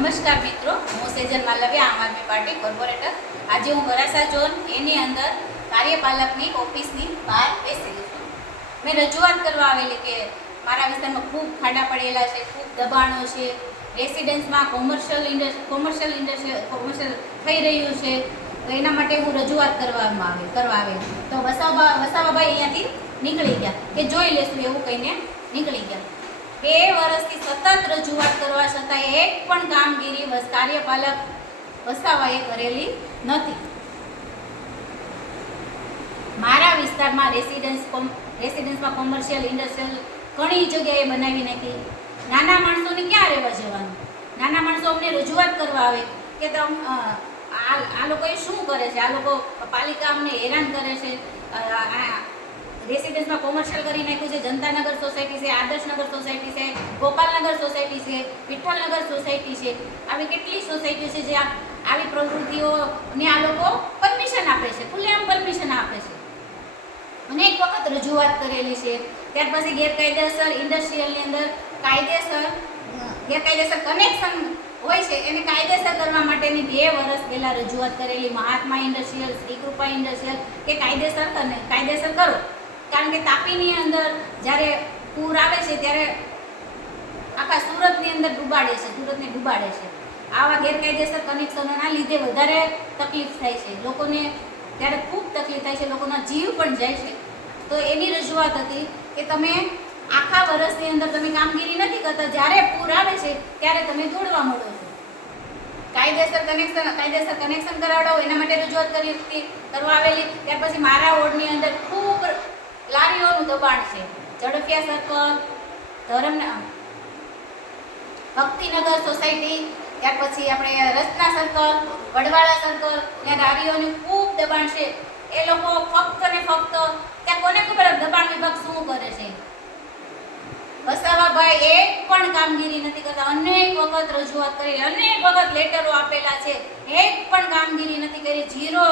નમસ્કાર મિત્રો, હું સેજલ માલવિયા, આમ આદમી પાર્ટી કોર્પોરેટર. આજે હું વરાસા ઝોન એની અંદર કાર્યપાલકની ઓફિસની બહાર બેસેલી છું. મેં રજૂઆત કરવા આવેલી કે મારા વિસ્તારમાં ખૂબ ખાડા પડેલા છે, ખૂબ દબાણો છે, રેસિડન્સમાં commercial industry commercial industry, commercial થઈ રહ્યું છે, તો એના માટે હું રજૂઆત કરવામાં આવે, કરવા આવેલી. તો વસાવા, વસાવાભાઈ અહીંયાથી નીકળી ગયા, કે જોઈ લેશું એવું કહીને નીકળી ગયા. બે વર્ષથી સતત રજૂઆત કરવા છતાં એક પણ કામગીરી કાર્યપાલક વસાવાએ કરેલી નથી. મારા વિસ્તારમાં રેસિડન્સ રેસિડન્સમાં કોમર્શિયલ, ઇન્ડસ્ટ્રીયલ ઘણી જગ્યાએ બનાવી નાખી. નાના માણસોને ક્યાં રહેવા જવાનું? નાના માણસો અમને રજૂઆત કરવા આવે કે તમ આ લોકોએ શું કરે છે? આ લોકો પાલિકા અમને હેરાન કરે છે. રેસિડન્સમાં કોમર્શિયલ કરી નાખ્યું છે, જનતાનગર સોસાયટી છે, આદર્શનગર સોસાયટી છે, ગોપાલનગર સોસાયટી છે, વિઠ્ઠલનગર સોસાયટી છે. આવી કેટલી સોસાયટીઓ છે જ્યાં આવી પ્રવૃત્તિઓને આ લોકો પરમિશન આપે છે, ખુલ્લેઆમ પરમિશન આપે છે. અનેક વખત રજૂઆત કરેલી છે. ત્યાર પછી ગેરકાયદેસર ઇન્ડસ્ટ્રીયલની અંદર કાયદેસર, ગેરકાયદેસર કનેક્શન હોય છે, એને કાયદેસર કરવા માટેની બે વર્ષ પહેલાં રજૂઆત કરેલી મહાત્મા ઇન્ડસ્ટ્રીયલ, શ્રી કૃપા ઇન્ડસ્ટ્રીયલ કે કાયદેસર કાયદેસર કરો. કારણ કે તાપીની અંદર જ્યારે પૂર આવે છે, ત્યારે આખા સુરતની અંદર ડૂબાડે છે, સુરતને ડૂબાડે છે. આવા ગેરકાયદેસર કનેક્શનોના લીધે વધારે તકલીફ થાય છે. લોકોને ત્યારે ખૂબ તકલીફ થાય છે, લોકોના જીવ પણ જાય છે. તો એની રજૂઆત હતી કે તમે આખા વર્ષની અંદર તમે કામગીરી નથી કરતા, જ્યારે પૂર આવે છે, ત્યારે તમે દોડવા મળો છો. કાયદેસર કનેક્શન કાયદેસર કનેક્શન કરાવડાવો, એના માટે રજૂઆત કરી હતી, કરવા આવેલી. ત્યાર પછી મારા વોર્ડની અંદર ખૂબ દબાણ છે. ઝડફિયા સર્કલ ધરમ ભક્તિનગર સોસાયટી, ત્યાર પછી આપણે રચના સર્કલ, વડવાળા સર્કલ, ત્યાં લારીઓનું ખૂબ દબાણ છે. એ લોકો ફક્ત ને ફક્ત, ત્યાં કોને ખબર દબાણ વિભાગ શું કરે છે? વસાવાભાઈ એક પણ કામગીરી નથી કરતા. અનેક વખત રજૂઆત કરી, અનેક વખત લેટરો આપેલા છે. એક પણ કામગીરી નથી કરી. જીરો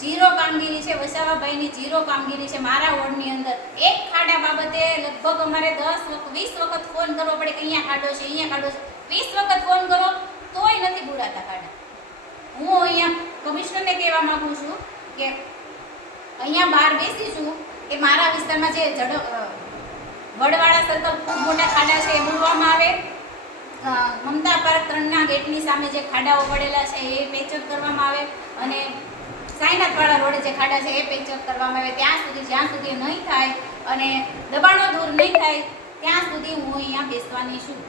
જીરો કામગીરી છે, વસાવાભાઈની જીરો કામગીરી છે, મારા વોર્ડની અંદર. એક ખાડા બાબતે લગભગ અમારે દસ વખત વીસ વખત ફોન કરવો પડે કે અહીંયા ખાડો છે, અહીંયા ખાડો છે. વીસ વખત ફોન કરો, તોય નથી પૂરાતા ખાડા. હું અહીંયા કમિશનરને કહેવા માંગુ છું કે અહીંયા બહાર બેસી છું કે મારા વિસ્તારમાં જે જડ વડવાળા સર્કલ ખૂબ મોટા ખાડા છે એ બોલવામાં આવે. મમતા પાર્ક ત્રણના ગેટની સામે જે ખાડાઓ પડેલા છે એ પેચઅપ કરવામાં આવે અને સાઈનાથવાળા રોડે જે ખાડા છે એ પેચઅપ કરવામાં આવે. ત્યાં સુધી, જ્યાં સુધી નહીં થાય અને દબાણો દૂર નહીં થાય, ત્યાં સુધી હું અહીંયા બેસવાની છું.